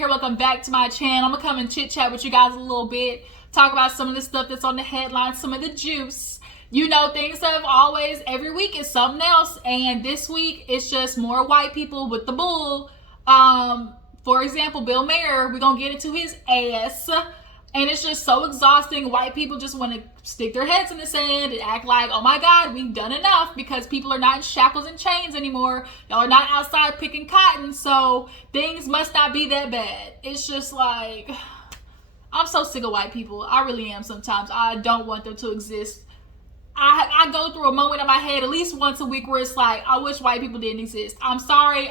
here. Welcome back to my channel. I'm gonna come and chit chat with you guys a little bit, talk about some of the stuff that's on the headlines, some of the juice. You know, things have always, every week is something else, and this week it's just more white people with the bull. For example, Bill Maher, we're gonna get into his ass, and it's just so exhausting. White people just want to stick their heads in the sand and act like, oh my God, we've done enough, because people are not in shackles and chains anymore. Y'all are not outside picking cotton, so things must not be that bad. It's just like, I'm so sick of white people. I really am sometimes. I don't want them to exist. I go through a moment in my head at least once a week where it's like, I wish white people didn't exist. I'm sorry.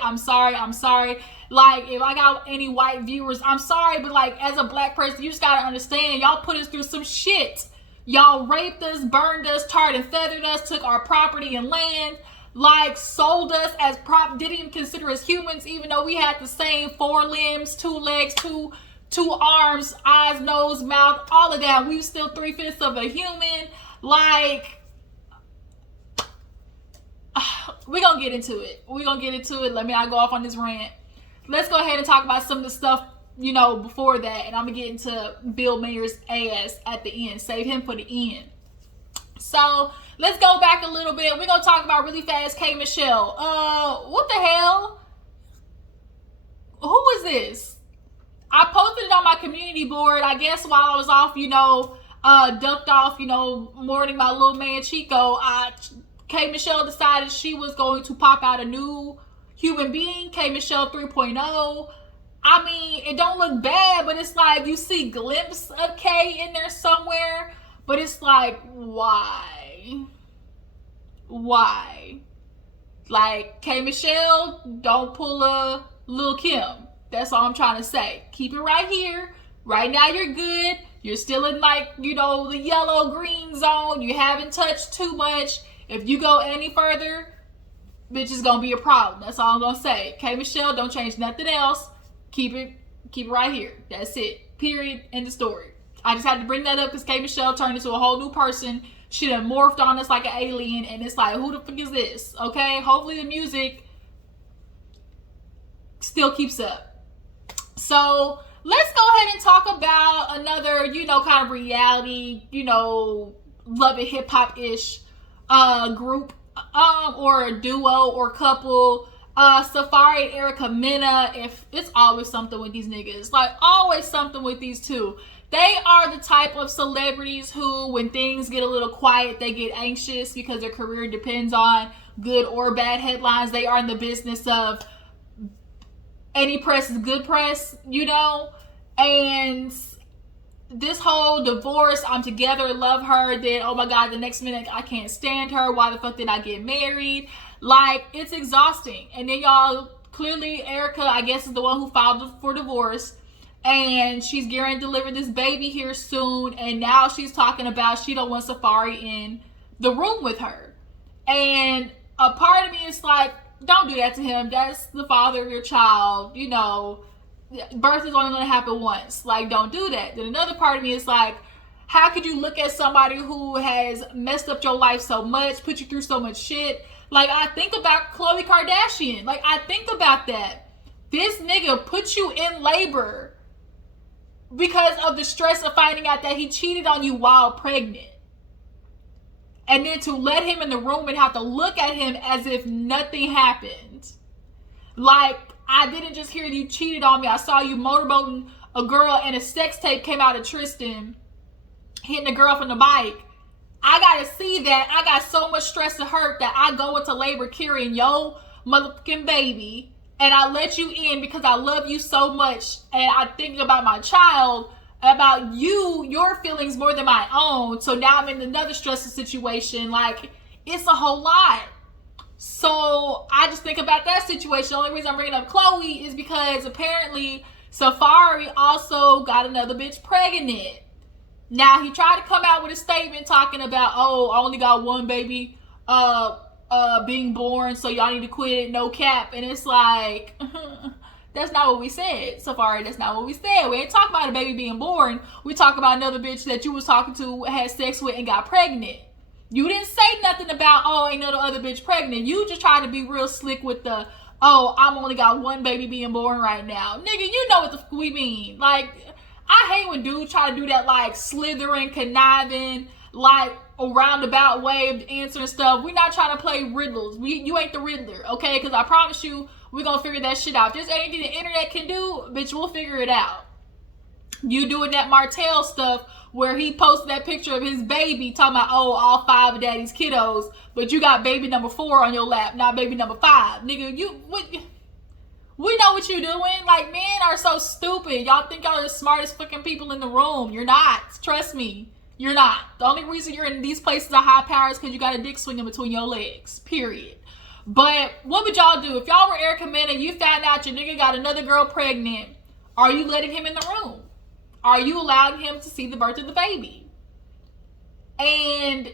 Like, if I got any white viewers, I'm sorry, but like, as a black person, you just gotta understand, y'all put us through some shit. Y'all raped us, burned us, tarred and feathered us, took our property and land, like sold us as didn't even consider us humans, even though we had the same 4 limbs, 2 legs, two arms, eyes, nose, mouth, all of that. We were still 3/5 of a human. Like, we're gonna get into it. Let me not go off on this rant. Let's go ahead and talk about some of the stuff, you know, before that, and I'm gonna get into Bill Maher's ass at the end. Save him for the end. So let's go back a little bit. We're gonna talk about really fast K Michelle. What the hell? Who is this? I posted it on my community board, I guess, while I was off, you know, ducked off, you know, mourning my little man Chico. K Michelle decided she was going to pop out a new human being, K Michelle 3.0. I mean, it don't look bad, but it's like you see glimpse of K in there somewhere, but it's like, why? Like, K Michelle, don't pull a Lil Kim. That's all I'm trying to say. Keep it right here. Right now you're good. You're still in, like, you know, the yellow green zone. You haven't touched too much. If you go any further, bitch, is gonna be a problem. That's all I'm gonna say. K Michelle, don't change nothing else. Keep it right here. That's it. Period. End of story. I just had to bring that up because K Michelle turned into a whole new person. She done morphed on us like an alien, and it's like, who the fuck is this? Okay, hopefully the music still keeps up. So let's go ahead and talk about another, you know, kind of reality, you know, love it hip hop ish group, or a duo or couple. Safaree and Mena. If it's always something with these niggas, like always something with these two. They are the type of celebrities who, when things get a little quiet, they get anxious because their career depends on good or bad headlines. They are in the business of any press is good press, you know. And this whole divorce, I'm together, love her, then oh my God, the next minute I can't stand her. Why the fuck did I get married? Like, it's exhausting. And then y'all, clearly Erica, I guess, is the one who filed for divorce, and she's getting to deliver this baby here soon, and now she's talking about she don't want Safaree in the room with her. And a part of me is like, don't do that to him. That's the father of your child, you know. Birth is only going to happen once. Like, don't do that. Then another part of me is like, how could you look at somebody who has messed up your life so much, put you through so much shit? Like, I think about Khloe Kardashian. Like, I think about that. This nigga put you in labor because of the stress of finding out that he cheated on you while pregnant. And then to let him in the room and have to look at him as if nothing happened. Like, I didn't just hear you cheated on me. I saw you motorboating a girl, and a sex tape came out of Tristan hitting a girl from the bike. I gotta see that. I got so much stress and hurt that I go into labor carrying your motherfucking baby, and I let you in because I love you so much, and I think about my child, about you, your feelings more than my own. So now I'm in another stressful situation. Like, it's a whole lot. So I just think about that situation. The only reason I'm bringing up Khloe is because apparently Safaree also got another bitch pregnant. Now, he tried to come out with a statement talking about, oh, I only got one baby being born, so y'all need to quit it, no cap. And it's like, that's not what we said, Safaree. That's not what we said. We ain't talking about a baby being born. We talk about another bitch that you was talking to, had sex with, and got pregnant. You didn't say nothing about, oh, ain't no other bitch pregnant. You just tried to be real slick with the oh, I'm only got one baby being born right now. Nigga, you know what the fuck we mean. Like, I hate when dudes try to do that, like, slithering, conniving, like, a roundabout way of answering stuff. We're not trying to play riddles. You ain't the Riddler, okay? Because I promise you, we're going to figure that shit out. If there's anything the internet can do, bitch, we'll figure it out. You doing that Martell stuff where he posted that picture of his baby talking about, oh, all 5 of daddy's kiddos, but you got baby number 4 on your lap, not baby number 5. Nigga, we know what you're doing. Like, men are so stupid. Y'all think y'all are the smartest fucking people in the room. You're not. Trust me. You're not. The only reason you're in these places of high power is because you got a dick swinging between your legs. Period. But what would y'all do? If y'all were Erica Mena and you found out your nigga got another girl pregnant, are you letting him in the room? Are you allowing him to see the birth of the baby? And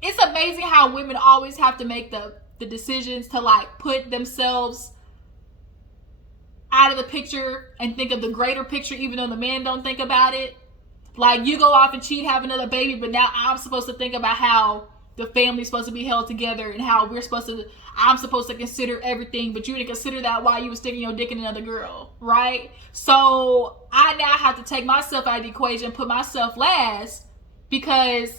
it's amazing how women always have to make the decisions to, like, put themselves out of the picture and think of the greater picture, even though the man don't think about it. Like, you go off and cheat, have another baby, but now I'm supposed to think about how the family's supposed to be held together and how I'm supposed to consider everything, but you didn't consider that while you were sticking your dick in another girl, right? So I now have to take myself out of the equation and put myself last because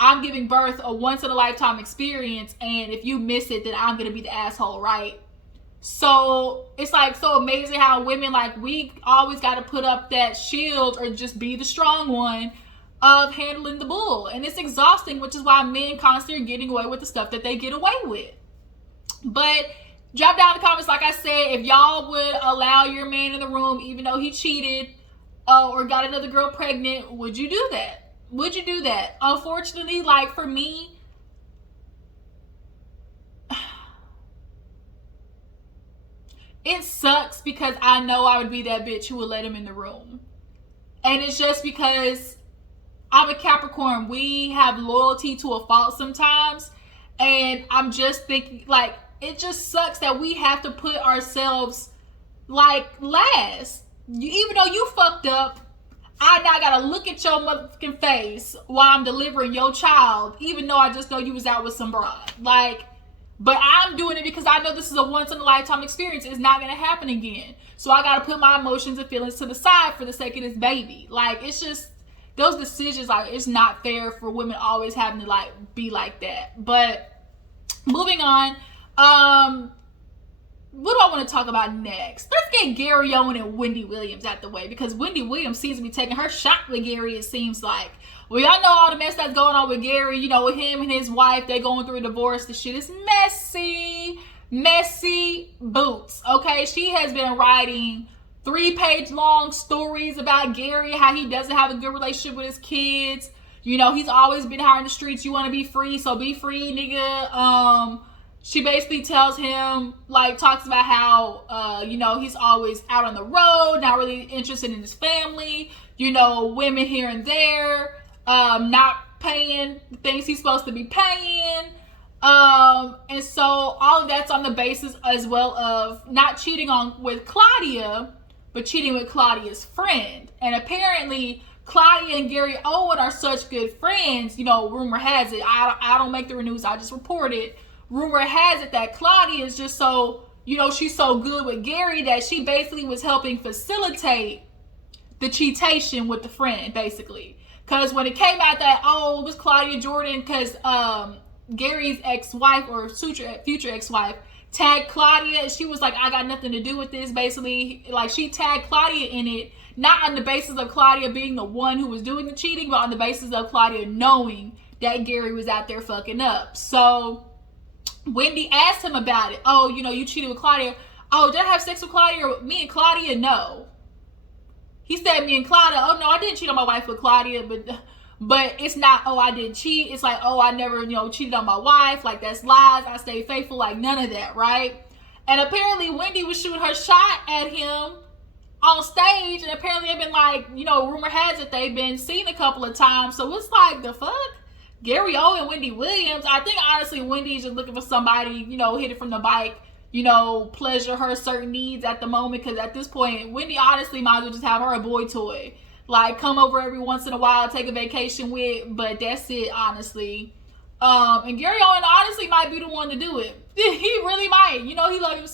I'm giving birth a once-in-a-lifetime experience, and if you miss it, then I'm going to be the asshole, right? So it's like so amazing how women, like, we always got to put up that shield or just be the strong one of handling the bull. And it's exhausting, which is why men constantly are getting away with the stuff that they get away with. But drop down in the comments, like I said, if y'all would allow your man in the room even though he cheated or got another girl pregnant, would you do that? Would you do that? Unfortunately, like, for me, it sucks because I know I would be that bitch who would let him in the room. And it's just because I'm a Capricorn. We have loyalty to a fault sometimes. And I'm just thinking, like, it just sucks that we have to put ourselves, like, last. Even though you fucked up, I now gotta look at your motherfucking face while I'm delivering your child, even though I just know you was out with some broad. Like, but I'm doing it because I know this is a once-in-a-lifetime experience. It's not going to happen again. So I got to put my emotions and feelings to the side for the sake of this baby. Like, it's just, those decisions, like, it's not fair for women always having to, like, be like that. But moving on, what do I want to talk about next? Let's get Gary Owen and Wendy Williams out the way, because Wendy Williams seems to be taking her shot with Gary, it seems like. Well, y'all know all the mess that's going on with Gary, you know, with him and his wife. They going through a divorce. The shit is messy. Messy boots, okay? She has been writing 3-page long stories about Gary, how he doesn't have a good relationship with his kids. You know, he's always been out in the streets. You want to be free, so be free, nigga. She basically tells him, like, talks about how, you know, he's always out on the road, not really interested in his family, you know, women here and there. Not paying the things he's supposed to be paying. And so all of that's on the basis as well of not cheating with Claudia, but cheating with Claudia's friend. And apparently Claudia and Gary Owen are such good friends. You know, rumor has it, I don't make the news, I just report it. Rumor has it that Claudia is just so, you know, she's so good with Gary that she basically was helping facilitate the cheatation with the friend, basically. Because when it came out that, oh, it was Claudia Jordan, because Gary's ex-wife or future ex-wife tagged Claudia, and she was like, I got nothing to do with this, basically. Like, she tagged Claudia in it, not on the basis of Claudia being the one who was doing the cheating, but on the basis of Claudia knowing that Gary was out there fucking up. So Wendy asked him about it. Oh, you know, you cheated with Claudia. Oh, did I have sex with Claudia or me and Claudia? No. He said me and Claudia. Oh, no, I didn't cheat on my wife with Claudia, but it's not, oh, I didn't cheat. It's like, oh, I never, you know, cheated on my wife. Like, that's lies. I stayed faithful. Like, none of that, right? And apparently Wendy was shooting her shot at him on stage, and apparently they've been, like, you know, rumor has it they've been seen a couple of times. So it's like, the fuck? Gary Owen, Wendy Williams. I think, honestly, Wendy's just looking for somebody, you know, hit it from the bike, you know, pleasure her certain needs at the moment, because at this point, Wendy honestly might as well just have her a boy toy. Like, come over every once in a while, take a vacation with, but that's it, honestly. And Gary Owen honestly might be the one to do it. He really might. You know, he love him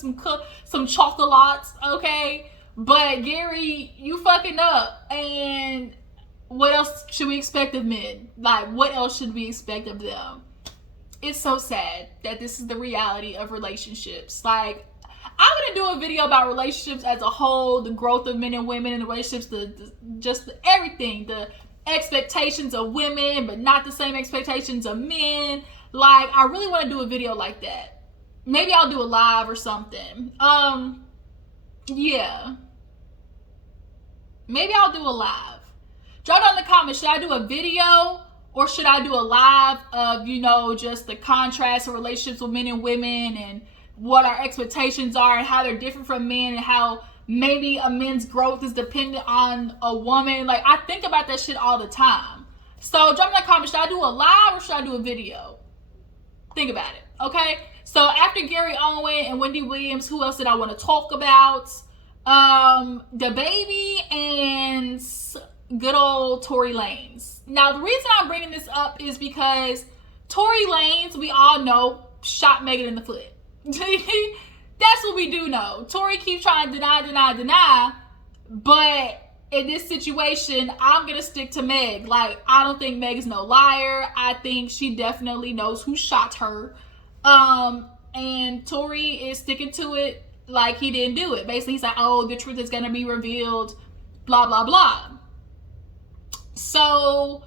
some chocolates, okay? But Gary, you fucking up. And what else should we expect of men? Like, what else should we expect of them? It's so sad that this is the reality of relationships. Like, I'm gonna do a video about relationships as a whole, the growth of men and women in the relationships, just everything, the expectations of women, but not the same expectations of men. Like, I really want to do a video like that. Maybe I'll do a live or something. Yeah. Maybe I'll do a live. Drop down in the comments, should I do a video or should I do a live of, you know, just the contrast of relationships with men and women and what our expectations are and how they're different from men and how maybe a man's growth is dependent on a woman. Like, I think about that shit all the time. So drop in the comments, should I do a live or should I do a video? Think about it, okay? So after Gary Owen and Wendy Williams, who else did I want to talk about? The baby and good old Tory Lanez. Now, the reason I'm bringing this up is because Tory Lanez, we all know, shot Megan in the foot. That's what we do know. Tory keeps trying to deny, but in this situation, I'm gonna stick to Meg. Like, I don't think Meg is no liar. I think she definitely knows who shot her. And Tory is sticking to it like he didn't do it. Basically, he's like, oh, the truth is gonna be revealed, blah, blah, blah. So,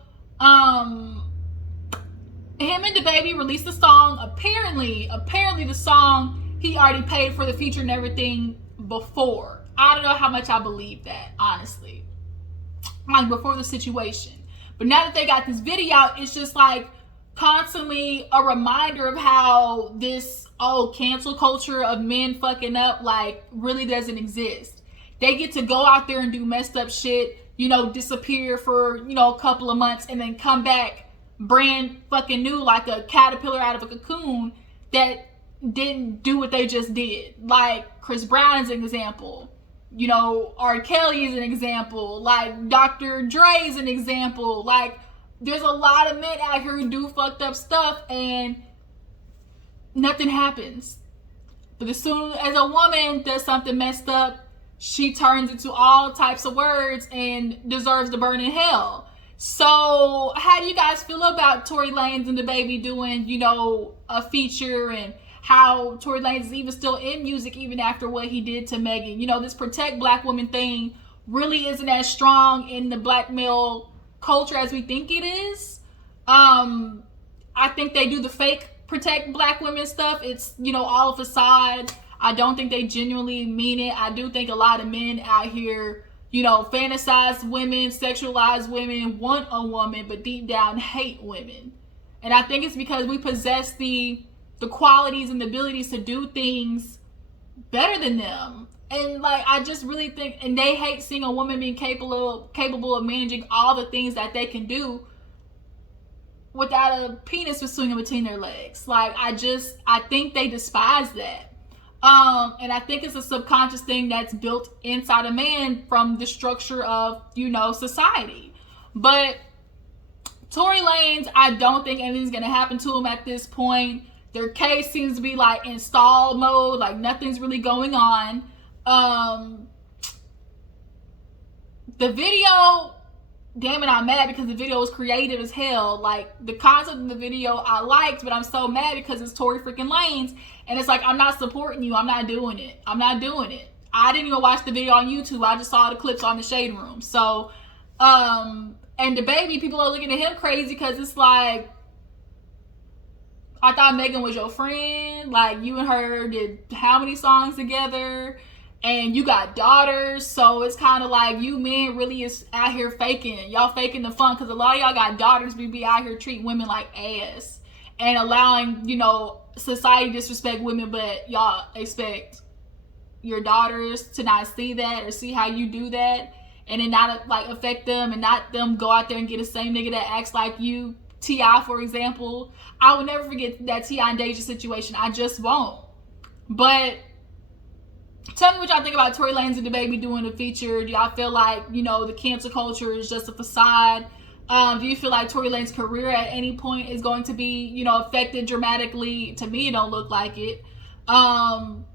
him and the baby released a song. Apparently the song, he already paid for the feature and everything before. I don't know how much I believe that, honestly. Like, before the situation. But now that they got this video out, it's just like constantly a reminder of how this, cancel culture of men fucking up, like, really doesn't exist. They get to go out there and do messed up shit, you know, disappear for, you know, a couple of months and then come back brand fucking new like a caterpillar out of a cocoon that didn't do what they just did. Like Chris Brown is an example. You know, R. Kelly is an example. Like Dr. Dre is an example. Like, there's a lot of men out here who do fucked up stuff and nothing happens. But as soon as a woman does something messed up, she turns into all types of words and deserves to burn in hell. So how do you guys feel about Tory Lanez and the baby doing, you know, a feature, and how Tory Lanez is even still in music even after what he did to Megan? You know, this protect black women thing really isn't as strong in the black male culture as we think it is. I think they do the fake protect black women stuff. It's, you know, all a facade. I don't think they genuinely mean it. I do think a lot of men out here, you know, fantasize women, sexualize women, want a woman, but deep down hate women. And I think it's because we possess the qualities and the abilities to do things better than them. And like, I just really think, and they hate seeing a woman being capable of managing all the things that they can do without a penis swinging between their legs. Like, I think they despise that. And I think it's a subconscious thing that's built inside a man from the structure of, you know, society. But Tory Lanez, I don't think anything's going to happen to him at this point. Their case seems to be like in stall mode, like nothing's really going on. The video, damn it, I'm mad because the video was creative as hell. Like, the concept of the video I liked, but I'm so mad because it's Tory freaking Lanez. And it's like, I'm not supporting you. I'm not doing it. I didn't even watch the video on YouTube. I just saw the clips on the Shade Room. So, and the baby, people are looking at him crazy because it's like, I thought Megan was your friend. Like, you and her did how many songs together? And you got daughters. So it's kind of like you men really is out here faking. Y'all faking the fun because a lot of y'all got daughters. We be out here treating women like ass. And allowing, you know, society disrespect women, but y'all expect your daughters to not see that or see how you do that, and then not like affect them, and not them go out there and get the same nigga that acts like you. T.I., for example, I will never forget that T.I. and Deja situation. I just won't. But tell me what y'all think about Tory Lanez and the baby doing the feature. Do y'all feel like, you know, the cancel culture is just a facade? Do you feel like Tory Lanez's career at any point is going to be, you know, affected dramatically? To me, it don't look like it. And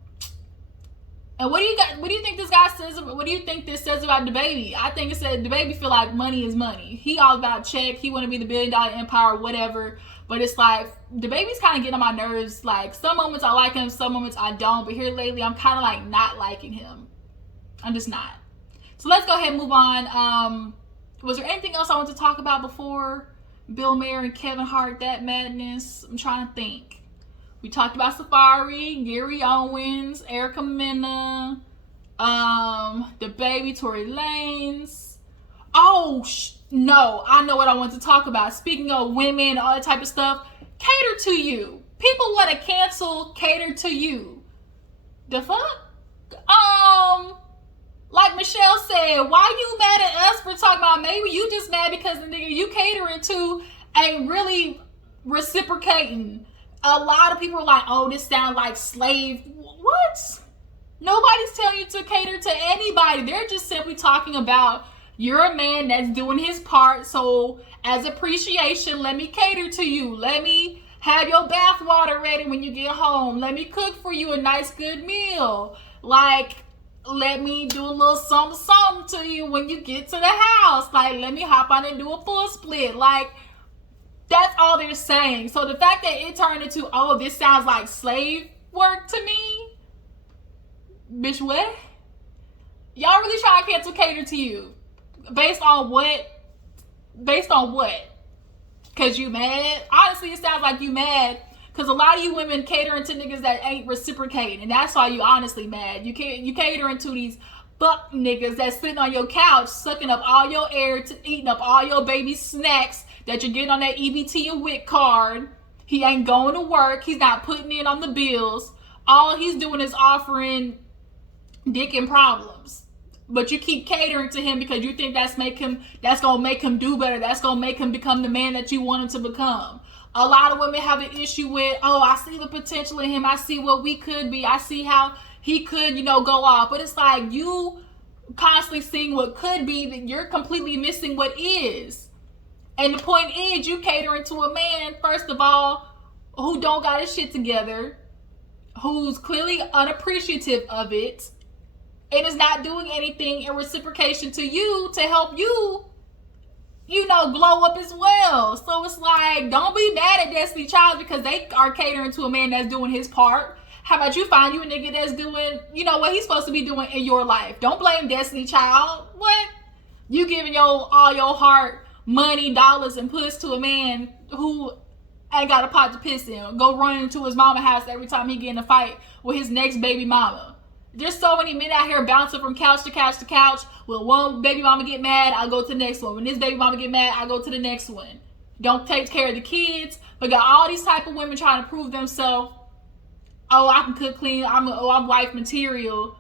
what do you think this guy says? What do you think this says about DaBaby? I think it said DaBaby feel like money is money. He all about check. He want to be the $1 billion empire, whatever. But it's like DaBaby's kind of getting on my nerves. Like some moments I like him, some moments I don't. But here lately, I'm kind of like not liking him. I'm just not. So let's go ahead and move on. Was there anything else I want to talk about before Bill Maher and Kevin Hart? That madness. I'm trying to think. We talked about Safaree, Gary Owens, Erica Mena, DaBaby, Tory Lanez. Oh, no, I know what I want to talk about. Speaking of women, all that type of stuff, cater to you. People want to cancel, cater to you. The fuck? Like Michelle said, why you mad at us for talking about? Maybe you just mad because the nigga you catering to ain't really reciprocating. A lot of people are like, oh, this sounds like slave. What? Nobody's telling you to cater to anybody. They're just simply talking about you're a man that's doing his part. So as appreciation, let me cater to you. Let me have your bath water ready when you get home. Let me cook for you a nice, good meal. Like, let me do a little something to you when you get to the house. Like, let me hop on and do a full split. Like, that's all they're saying. So the fact that it turned into, oh, this sounds like slave work to me. Bitch, what? Y'all really trying to cancel cater to you. Based on what? Based on what? Because you mad? Honestly, it sounds like you mad. Because a lot of you women catering to niggas that ain't reciprocating. And that's why you honestly mad. You catering to these fuck niggas that's sitting on your couch, sucking up all your air, eating up all your baby snacks that you're getting on that EBT and WIC card. He ain't going to work. He's not putting in on the bills. All he's doing is offering dick and problems. But you keep catering to him because you think that's gonna make him do better. That's gonna make him become the man that you want him to become. A lot of women have an issue with, oh, I see the potential in him. I see what we could be. I see how he could, you know, go off. But it's like you constantly seeing what could be, that you're completely missing what is. And the point is, you catering to a man, first of all, who don't got his shit together, who's clearly unappreciative of it, and is not doing anything in reciprocation to you to help you, you know, glow up as well. So it's like, don't be mad at Destiny Child because they are catering to a man that's doing his part. How about you find you a nigga that's doing, you know, what he's supposed to be doing in your life? Don't blame Destiny Child. What? You giving all your heart, money, dollars, and puss to a man who ain't got a pot to piss in. Go run into his mama house every time he get in a fight with his next baby mama. There's so many men out here bouncing from couch to couch to couch. When one baby mama get mad, I go to the next one. When this baby mama get mad, I go to the next one. Don't take care of the kids. But got all these type of women trying to prove themselves. Oh, I can cook clean. I'm wife material.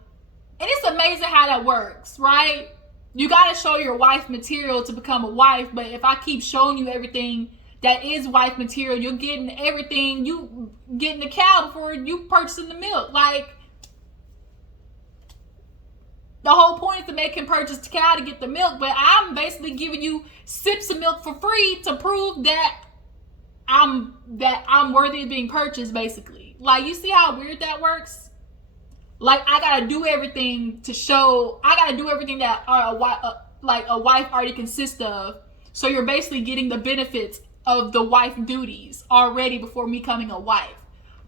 And it's amazing how that works, right? You got to show your wife material to become a wife. But if I keep showing you everything that is wife material, you're getting everything. You getting the cow before you purchasing the milk. Like, the whole point is to make him purchase the cow to get the milk, but I'm basically giving you sips of milk for free to prove that I'm worthy of being purchased, basically. Like, you see how weird that works? Like, I gotta do everything to show, I gotta do everything that a wife already consists of. So you're basically getting the benefits of the wife duties already before me becoming a wife.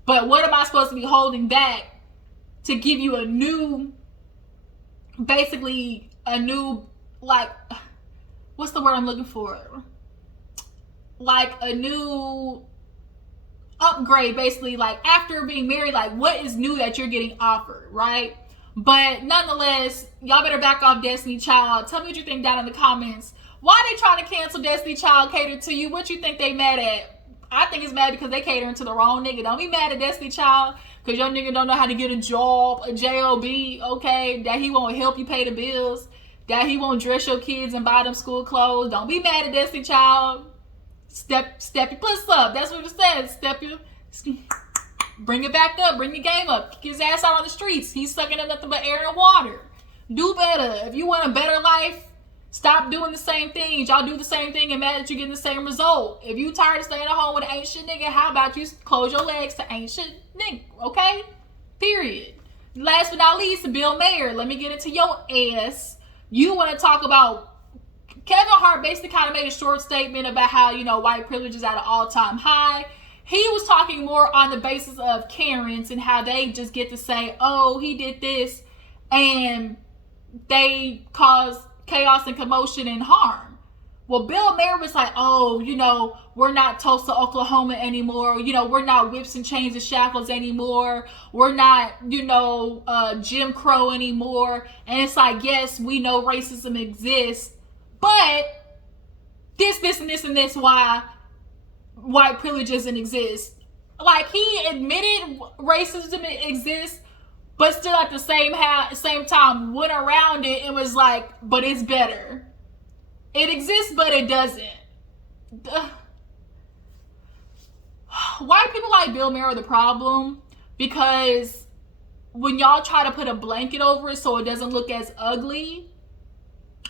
But what am I supposed to be holding back to give you a new, basically a new, like, what's the word I'm looking for? Like a new upgrade, basically, like after being married, like what is new that you're getting offered, right? But nonetheless, y'all better back off Destiny Child. Tell me what you think down in the comments. Why they trying to cancel Destiny Child cater to you? What you think they mad at? I think it's mad because they catering to the wrong nigga. Don't be mad at Destiny Child because your nigga don't know how to get a job, a job, okay? That he won't help you pay the bills. That he won't dress your kids and buy them school clothes. Don't be mad at Destiny Child. Step your puss up. That's what it says. Bring it back up. Bring the game up. Kick his ass out on the streets. He's sucking up nothing but air and water. Do better. If you want a better life, Stop doing the same things. Y'all do the same thing and mad that you're getting the same result. If you tired of staying at home with an ain't shit nigga, how about you close your legs to ain't shit nigga, okay? Period. Last but not least, Bill Maher. Let me get into your ass. You want to talk about Kevin Hart basically kind of made a short statement about how, white privilege is at an all-time high. He was talking more on the basis of Karens and how they just get to say, oh, he did this, and they cause chaos and commotion and harm. Well, Bill Maher was like, oh, we're not Tulsa, Oklahoma anymore. We're not whips and chains and shackles anymore. We're not, Jim Crow anymore. And it's like, yes, we know racism exists, but this, and this, and this, why white privilege doesn't exist. Like, he admitted racism exists, but still at the same time went around it and was like, but it's better. It exists, but it doesn't. White people like Bill Maher are the problem, because when y'all try to put a blanket over it so it doesn't look as ugly,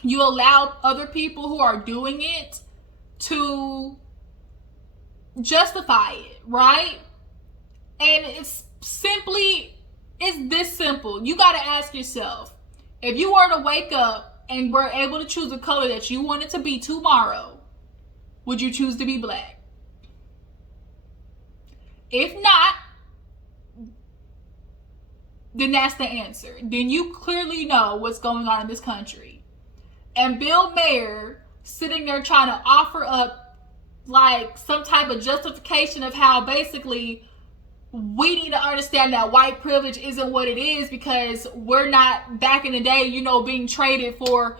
you allow other people who are doing it to justify it, right? And it's this simple. You got to ask yourself, if you were to wake up and were able to choose a color that you wanted to be tomorrow, would you choose to be black? If not, then that's the answer. Then you clearly know what's going on in this country. And Bill Maher sitting there trying to offer up like some type of justification of how basically we need to understand that white privilege isn't what it is, because we're not back in the day, being traded for,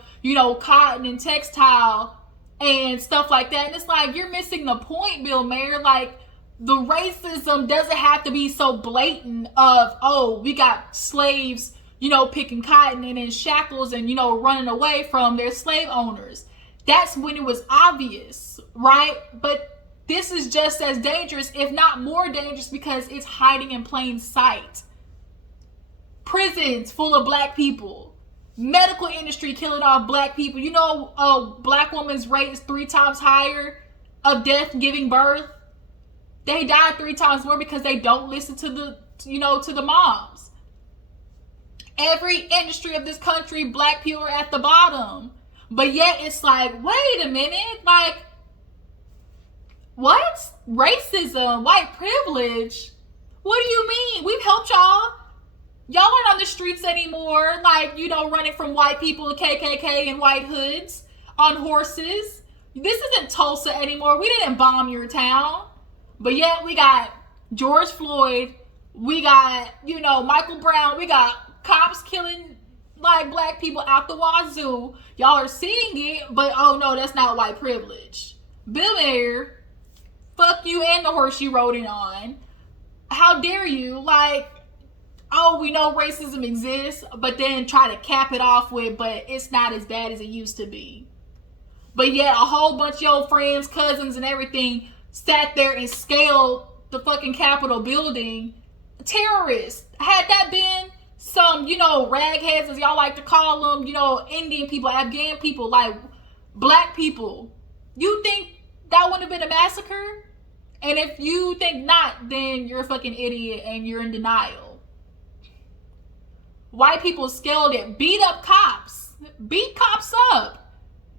cotton and textile and stuff like that. And it's like, you're missing the point, Bill Maher. Like, the racism doesn't have to be so blatant of, oh, we got slaves, picking cotton and in shackles and, running away from their slave owners. That's when it was obvious, right? But this is just as dangerous, if not more dangerous, because it's hiding in plain sight. Prisons full of black people. Medical industry killing off black people. A black woman's rate is 3 times higher of death giving birth. They die 3 times more because they don't listen to the moms. Every industry of this country, black people are at the bottom. But yet it's like, wait a minute, like, what? Racism, white privilege? What do you mean? We've helped y'all. Y'all aren't on the streets anymore, like, running from white people, KKK and white hoods on horses. This isn't Tulsa anymore. We didn't bomb your town. But yet we got George Floyd, we got, Michael Brown, we got cops killing like black people out the wazoo. Y'all are seeing it, but oh no, that's not white privilege. Bill Maher, fuck you and the horse you rode in on. How dare you? Like, oh, we know racism exists, but then try to cap it off with, but it's not as bad as it used to be. But yet a whole bunch of your friends, cousins, and everything sat there and scaled the fucking Capitol building. Terrorists. Had that been some, ragheads, as y'all like to call them, Indian people, Afghan people, like black people, you think that wouldn't have been a massacre? And if you think not, then you're a fucking idiot and you're in denial. White people scaled it, beat up cops, beat cops up.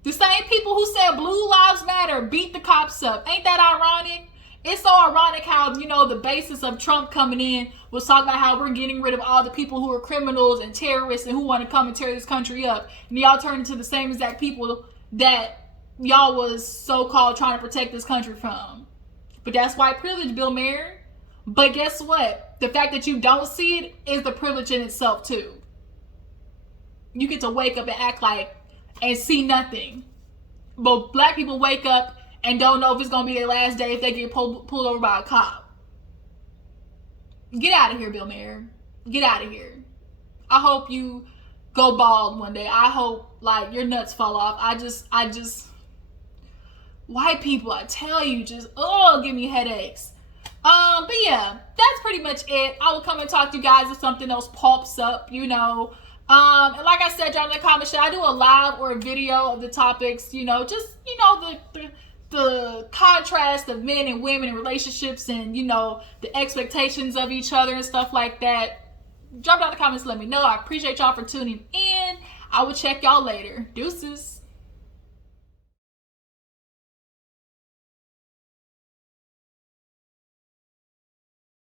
The same people who said Blue Lives Matter beat the cops up. Ain't that ironic? It's so ironic how, the basis of Trump coming in was talking about how we're getting rid of all the people who are criminals and terrorists and who want to come and tear this country up. And y'all turn into the same exact people that y'all was so-called trying to protect this country from. But that's white privilege, Bill Maher. But guess what? The fact that you don't see it is the privilege in itself, too. You get to wake up and act like and see nothing. But black people wake up and don't know if it's going to be their last day if they get pulled over by a cop. Get out of here, Bill Maher. Get out of here. I hope you go bald one day. I hope, like, your nuts fall off. I just, white people, I tell you, just, give me headaches. But yeah, that's pretty much it. I will come and talk to you guys if something else pops up, And like I said, drop in the comments, should I do a live or a video of the topics? You know, just, you know, the contrast of men and women in relationships, and, you know, the expectations of each other and stuff like that. Drop down in the comments, let me know. I appreciate y'all for tuning in. I will check y'all later. Deuces.